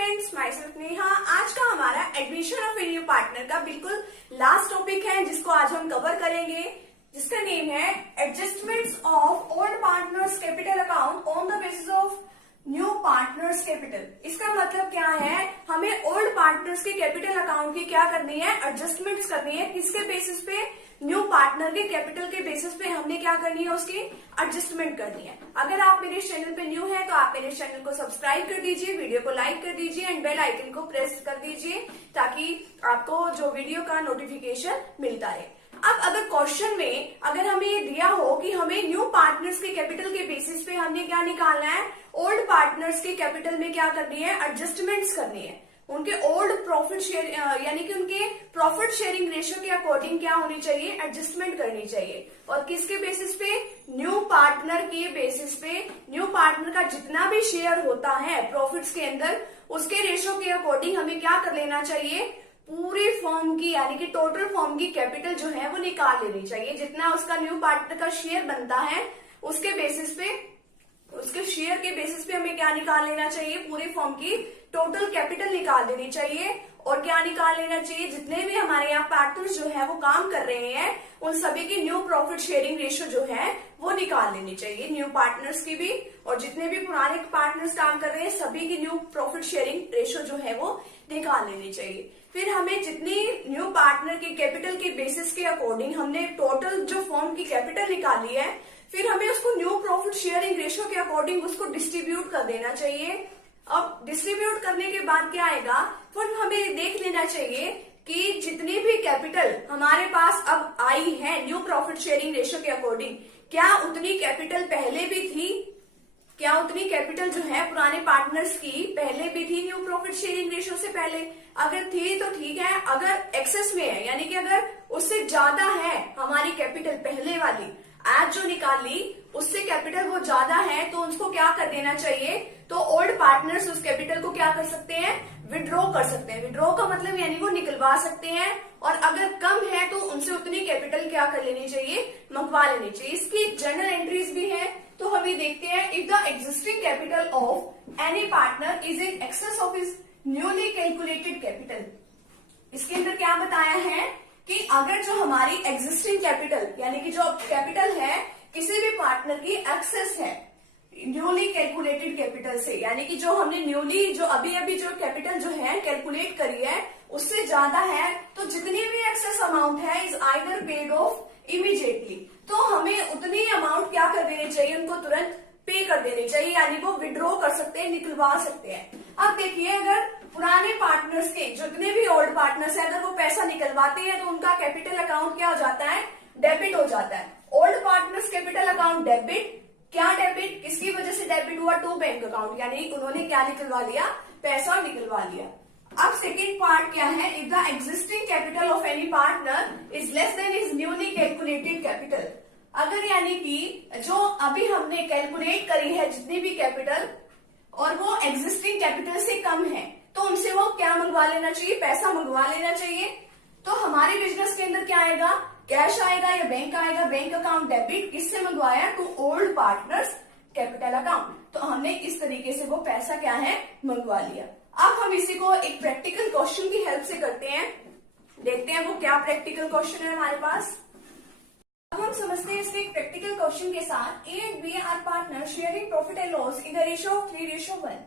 Friends, my self Neha. आज का हमारा admission of A new partner का बिल्कुल लास्ट टॉपिक है जिसको आज हम कवर करेंगे, जिसका नेम है adjustments of old partners capital account on the basis of new partners capital. इसका मतलब क्या है, हमें ओल्ड पार्टनर्स के कैपिटल अकाउंट की क्या करनी है, एडजस्टमेंट्स करनी है। किसके बेसिस पे, न्यू पार्टनर के कैपिटल के बेसिस पे हमने क्या करनी है, उसकी एडजस्टमेंट करनी है। अगर आप मेरे चैनल पे न्यू है तो आप मेरे चैनल को सब्सक्राइब कर दीजिए, वीडियो को लाइक कर दीजिए एंड बेल आइकन को प्रेस कर दीजिए ताकि आपको जो वीडियो का नोटिफिकेशन मिलता रहे। अब अगर क्वेश्चन में अगर हमें ये दिया हो कि हमें न्यू पार्टनर्स के कैपिटल के बेसिस पे हमने क्या निकालना है, ओल्ड पार्टनर्स के कैपिटल में क्या करनी है, एडजस्टमेंट्स करनी है। उनके ओल्ड प्रॉफिट शेयर यानी कि उनके प्रॉफिट शेयरिंग रेशियो के अकॉर्डिंग क्या होनी चाहिए, एडजस्टमेंट करनी चाहिए। और किसके बेसिस पे, न्यू पार्टनर के बेसिस पे। न्यू पार्टनर का जितना भी शेयर होता है प्रॉफिट्स के अंदर, उसके रेशियो के अकॉर्डिंग हमें क्या कर लेना चाहिए, पूरी फर्म की यानी कि टोटल फर्म की कैपिटल जो है वो निकाल लेनी चाहिए। जितना उसका न्यू पार्टनर का शेयर बनता है उसके बेसिस पे, उसके शेयर के बेसिस पे हमें क्या निकाल लेना चाहिए, पूरी फर्म की टोटल कैपिटल निकाल देनी चाहिए। और क्या निकाल लेना चाहिए, जितने भी हमारे यहाँ पार्टनर्स जो है वो काम कर रहे हैं उन सभी की न्यू प्रॉफिट शेयरिंग रेशियो जो है वो निकाल लेनी चाहिए, न्यू पार्टनर्स की भी। और जितने भी पुराने पार्टनर्स काम कर रहे हैं सभी की न्यू प्रॉफिट शेयरिंग रेशियो जो है वो निकाल लेनी चाहिए। फिर हमें जितनी न्यू पार्टनर के कैपिटल के बेसिस के अकॉर्डिंग हमने टोटल जो फर्म की कैपिटल निकाली है, फिर हमें उसको न्यू प्रॉफिट शेयरिंग रेशियो के अकॉर्डिंग उसको डिस्ट्रीब्यूट कर देना चाहिए। अब डिस्ट्रीब्यूट करने के बाद क्या आएगा, फिर हमें देख लेना चाहिए कि जितनी भी कैपिटल हमारे पास अब आई है न्यू प्रॉफिट शेयरिंग रेशियो के अकॉर्डिंग, क्या उतनी कैपिटल पहले भी थी, क्या उतनी कैपिटल जो है पुराने पार्टनर्स की पहले भी थी न्यू प्रॉफिट शेयरिंग रेशियो से पहले। अगर थी तो ठीक है, अगर एक्सेस में है यानी कि अगर उससे ज्यादा है हमारी कैपिटल पहले वाली आज जो निकाली उससे कैपिटल वो ज्यादा है, तो उसको क्या कर देना चाहिए, तो ओल्ड पार्टनर्स उस कैपिटल को क्या कर सकते हैं, विड्रॉ कर सकते हैं। विड्रॉ का मतलब यानी वो निकलवा सकते हैं। और अगर कम है तो उनसे उतनी कैपिटल क्या कर लेनी चाहिए, मंगवा लेनी चाहिए। इसकी जनरल एंट्रीज भी है, तो हम ये देखते हैं, if the existing capital of any partner is in excess of his newly calculated capital. इसके अंदर क्या बताया है कि अगर जो हमारी एग्जिस्टिंग कैपिटल यानी कि जो कैपिटल है किसी भी पार्टनर की एक्सेस है न्यूली कैलकुलेटेड कैपिटल से, यानी कि जो हमने न्यूली जो अभी जो कैपिटल जो है कैलकुलेट करी है उससे ज्यादा है, तो जितनी भी एक्सेस अमाउंट है is either paid of immediately, तो हमें उतनी अमाउंट क्या कर देनी चाहिए, उनको तुरंत पे कर देनी चाहिए, यानी वो विड्रॉ कर सकते हैं, निकलवा सकते हैं। अब देखिए, अगर पुराने पार्टनर्स के जितने भी ओल्ड पार्टनर्स हैं अगर वो पैसा निकलवाते हैं तो उनका कैपिटल अकाउंट क्या हो जाता है, डेबिट हो जाता है। Old partners capital account debit, क्या डेबिट, किसकी वजह से डेबिट हुआ, टू बैंक अकाउंट, यानी उन्होंने क्या निकलवा लिया, पैसा निकलवा लिया। अब सेकेंड पार्ट क्या है, if the existing capital of any partner is less than is newly calculated capital. अगर यानी कि जो अभी हमने कैलकुलेट करी है जितनी भी कैपिटल और वो एग्जिस्टिंग कैपिटल से कम है, तो उनसे वो क्या मंगवा लेना चाहिए, पैसा मंगवा लेना चाहिए। तो हमारे बिजनेस के अंदर क्या आएगा, कैश आएगा या बैंक आएगा, बैंक अकाउंट डेबिट, किससे मंगवाया, to old partners capital account. तो हमने इस तरीके से वो पैसा क्या है, मंगवा लिया। अब हम इसी को एक प्रैक्टिकल क्वेश्चन की हेल्प से करते हैं, देखते हैं वो क्या प्रैक्टिकल क्वेश्चन है हमारे पास। अब हम समझते हैं इसके एक प्रैक्टिकल क्वेश्चन के साथ। A and B are partner sharing profit and loss in the ratio of 3:1।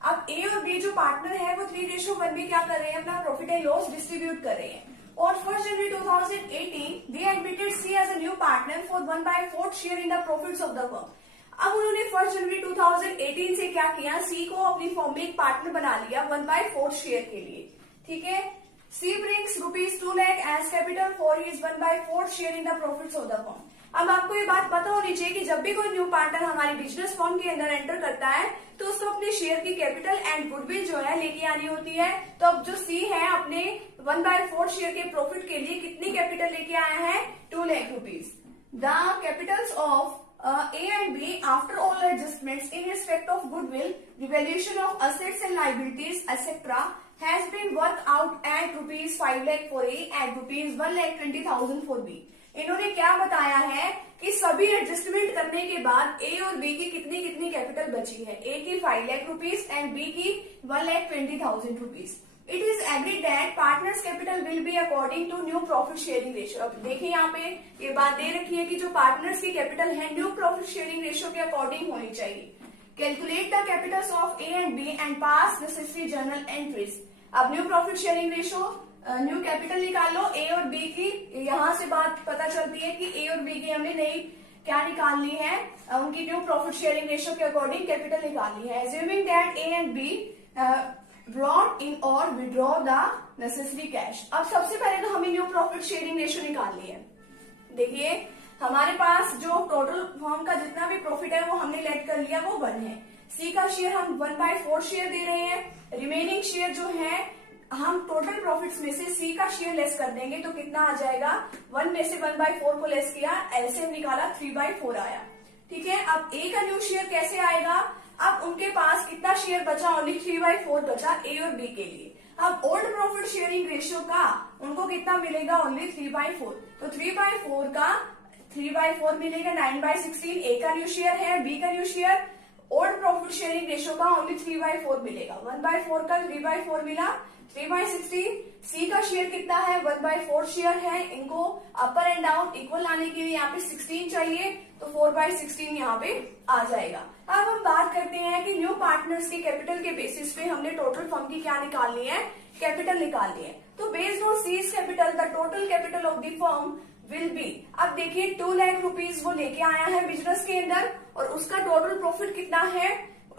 अब ए और बी जो पार्टनर है वो 3:1 में क्या कर रहे हैं, अपना प्रॉफिट एंड लॉस डिस्ट्रीब्यूट कर रहे हैं। और 1 January 2018 they admitted C as a new partner for 1/4 share in the profits of the firm. अब उन्होंने 1 जनवरी 2018 से क्या किया, सी को अपनी फर्म में एक पार्टनर बना लिया 1/4 शेयर के लिए, ठीक है। C brings ₹2 lakh as capital for his 1/4 share in the profits of the firm. अब आपको ये बात पता होनी चाहिए कि जब भी कोई न्यू पार्टनर हमारी बिजनेस फर्म के अंदर एंटर करता है तो उसको अपने शेयर की कैपिटल एंड गुडविल जो है लेके आनी होती है। तो अब जो सी है अपने 1/4 शेयर के प्रॉफिट के लिए कितनी कैपिटल लेके आया है, ₹2 lakh। The capitals of A and B after all adjustments in respect of goodwill, revaluation of assets and liabilities, etc. has been worked out at ₹5 lakh for A and ₹1,20,000 for B. इन्होंने क्या बताया है कि सभी adjustment करने के बाद ए और बी की कितनी कितनी कैपिटल बची है। ए की 5 लाख रुपीज एंड बी की 1,20,000 rupees. It is agreed that partners capital will be according to new profit sharing ratio. अब देखिए यहाँ पे ये बात दे रखी है कि जो पार्टनर्स की कैपिटल है न्यू प्रॉफिट शेयरिंग रेशियो के अकॉर्डिंग होनी चाहिए। Calculate the capitals of A and B and pass necessary journal entries. अब new profit sharing ratio new capital निकाल लो ए और बी की। यहाँ से बात पता चलती है कि ए और बी की हमने नई क्या निकालनी है, उनकी न्यू प्रॉफिट शेयरिंग रेशियो के अकॉर्डिंग कैपिटल निकालनी है। Assuming that A and B brought in or withdraw the necessary cash। अब सबसे पहले तो हमें न्यू प्रॉफिट शेयरिंग रेशियो निकालनी है। देखिए हमारे पास जो टोटल फर्म का जितना भी प्रॉफिट है वो हमने लेट कर लिया, वो 1 है। सी का शेयर हम 1/4 शेयर दे रहे हैं। रिमेनिंग शेयर जो है हम टोटल प्रॉफिट्स में से सी का शेयर लेस कर देंगे तो कितना आ जाएगा, 1 में से 1/4 को लेस किया, एलसीएम निकाला, 3/4 आया। ठीक है, अब ए का न्यू शेयर कैसे आएगा, अब उनके पास कितना शेयर बचा, ओनली 3/4 बचा ए और बी के लिए। अब ओल्ड प्रॉफिट शेयरिंग रेशियो का उनको कितना मिलेगा, ओनली 3/4। तो 3/4 का 3/4 मिलेगा, 9/16 ए का न्यू शेयर है, बी का new share. Old profit sharing ratio का ओनली 3/4 मिलेगा, 1/4 का 3/4 मिला, 3/16। सी का शेयर कितना है, 1/4 शेयर है। इनको अपर एंड डाउन इक्वल लाने के लिए यहाँ पे 16 चाहिए, तो 4/16 यहाँ पे आ जाएगा। अब हम बात करते हैं कि न्यू पार्टनर्स की कैपिटल के बेसिस पे हमने टोटल फर्म की क्या निकालनी है, कैपिटल निकालनी है। तो based on seize capital the total capital of the firm will be. अब देखिए 2 लाख रुपीज वो लेके आया है बिजनेस के अंदर और उसका टोटल प्रॉफिट कितना है,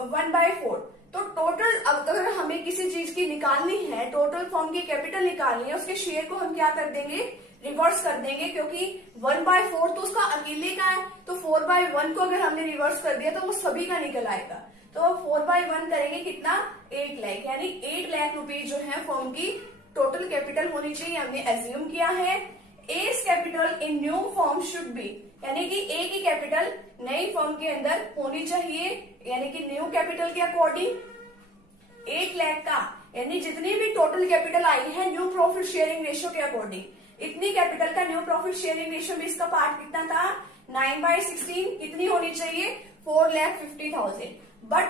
1/4। तो टोटल अगर हमें किसी चीज की निकालनी है, टोटल फर्म की कैपिटल निकालनी है, उसके शेयर को हम क्या कर देंगे, रिवर्स कर देंगे, क्योंकि 1/4 तो उसका अकेले का है, तो 4/1 को अगर हमने रिवर्स कर दिया तो वो सभी का निकल आएगा। तो 4/1 करेंगे कितना, 8 लाख, यानी 8 लाख रुपीज जो है फर्म की टोटल कैपिटल होनी चाहिए, हमने एज्यूम किया है। As capital in new firm should be, यानी कि ए की कैपिटल नई फर्म के अंदर होनी चाहिए, यानी कि न्यू कैपिटल के अकॉर्डिंग 8 लाख का, यानी जितनी भी टोटल कैपिटल आई है न्यू प्रॉफिट शेयरिंग रेशियो के अकॉर्डिंग, इतनी कैपिटल का न्यू प्रॉफिट शेयरिंग रेशियो में इसका पार्ट कितना था, 9/16 कितनी होनी चाहिए, 4,50,000। बट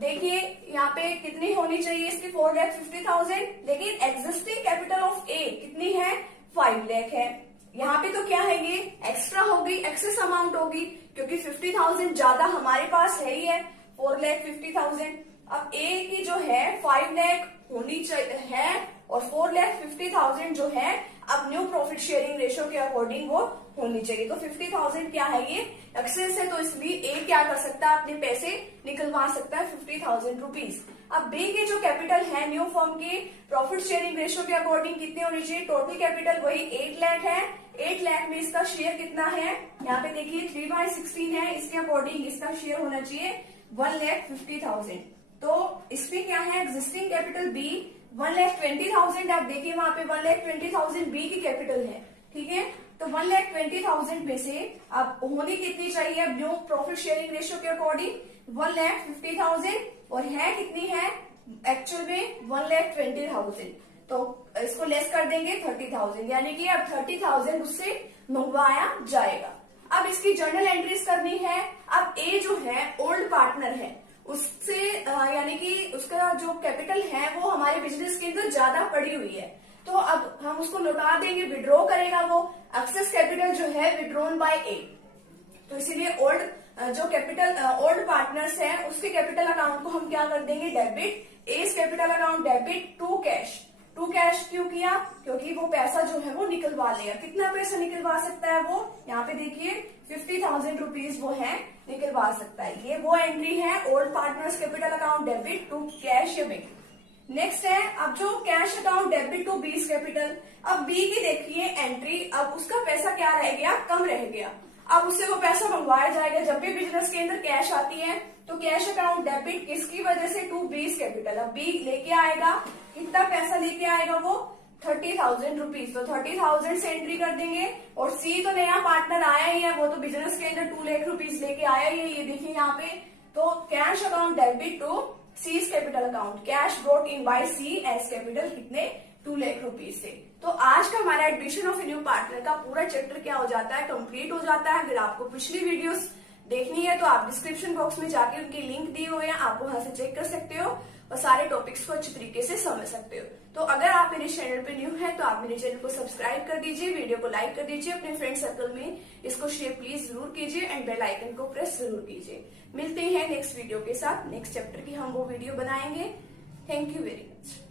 देखिए यहाँ पे कितनी होनी चाहिए इसकी, 4,50,000, लेकिन एग्जिस्टिंग कैपिटल ऑफ ए कितनी है, 5 लाख है। यहाँ पे तो क्या है, ये एक्स्ट्रा होगी, एक्सेस अमाउंट होगी, क्योंकि 50,000 ज्यादा हमारे पास है ही है, 4,50,000। अब ए की जो है 5 लाख होनी चाहिए है और 4,50,000 जो है अब न्यू प्रॉफिट शेयरिंग रेशियो के अकॉर्डिंग वो होनी चाहिए। तो 50,000 क्या है, ये एक्सेस है, तो इसलिए ए क्या कर सकता है, अपने पैसे निकलवा सकता है 50,000 रुपीज। अब बी की जो कैपिटल है न्यू फर्म की प्रॉफिट शेयरिंग रेशियो के अकॉर्डिंग कितनी होनी चाहिए, टोटल कैपिटल वही 8 लाख है, 8 लाख में इसका शेयर कितना है, यहाँ पे देखिए 3/16 है, इसके अकॉर्डिंग इसका शेयर होना चाहिए 1,50,000। तो इसमें क्या है, एग्जिस्टिंग कैपिटल बी 1,20,000। आप देखिए वहां पे 1,20,000 बी की कैपिटल है, ठीक है। तो 1,20,000 में से अब होनी कितनी चाहिए, अब न्यू प्रॉफिट शेयरिंग रेशियो के अकॉर्डिंग 1,50,000 और है कितनी है एक्चुअल में 1,20,000। तो इसको लेस कर देंगे 30,000, यानी कि अब 30,000 उससे मंगवाया जाएगा। अब इसकी जर्नल एंट्रीज करनी है। अब ए जो है ओल्ड पार्टनर है, उससे यानी कि उसका जो कैपिटल है वो हमारे बिजनेस के अंदर ज्यादा पड़ी हुई है, तो अब हम उसको लौटा देंगे, विड्रॉ करेगा वो। एक्सेस कैपिटल जो है विड्रॉन बाय ए, तो इसीलिए ओल्ड जो कैपिटल ओल्ड पार्टनर्स है उसके कैपिटल अकाउंट को हम क्या कर देंगे, debit. As capital account debit to cash. To cash क्यों किया, क्योंकि वो पैसा जो है वो निकलवा लेगा। कितना पैसा निकलवा सकता है वो, यहाँ पे देखिए 50,000 रुपीज वो है निकलवा सकता है। ये वो एंट्री है old partners capital account debit to cash या बैंक। नेक्स्ट है अब जो cash account debit to B's capital. अब बी की देखिए एंट्री, अब उसका पैसा क्या रह गया, कम रह गया। अब उससे वो पैसा मंगवाया जाएगा। जब भी बिजनेस के अंदर कैश आती है तो कैश अकाउंट डेबिट किसकी वजह से, टू बीस कैपिटल। अब बी लेके आएगा, कितना पैसा लेके आएगा वो, 30,000 रुपीज। तो 30,000 से एंट्री कर देंगे। और सी तो नया पार्टनर आया ही है, वो तो बिजनेस के अंदर 2 लाख रुपीज लेके आया ही है, ये देखिए यहाँ पे। तो cash account debit to C's capital account, cash brought in by C as capital कितने, 2 लाख रुपीज से। तो आज का हमारा admission of A new partner का पूरा चैप्टर क्या हो जाता है, कंप्लीट हो जाता है। अगर आपको पिछली वीडियोस देखनी है तो आप डिस्क्रिप्शन बॉक्स में जाके उनके लिंक दिए हुए हैं, आप वहां से चेक कर सकते हो और सारे टॉपिक्स को अच्छी तरीके से समझ सकते हो। तो अगर आप मेरे चैनल पे न्यू है तो आप मेरे चैनल को सब्सक्राइब कर दीजिए, वीडियो को लाइक कर दीजिए, अपने फ्रेंड सर्कल में इसको शेयर प्लीज जरूर कीजिए एंड बेल आइकन को प्रेस जरूर कीजिए। मिलते हैं नेक्स्ट वीडियो के साथ। नेक्स्ट चैप्टर की हम वो वीडियो बनाएंगे। Thank you very much.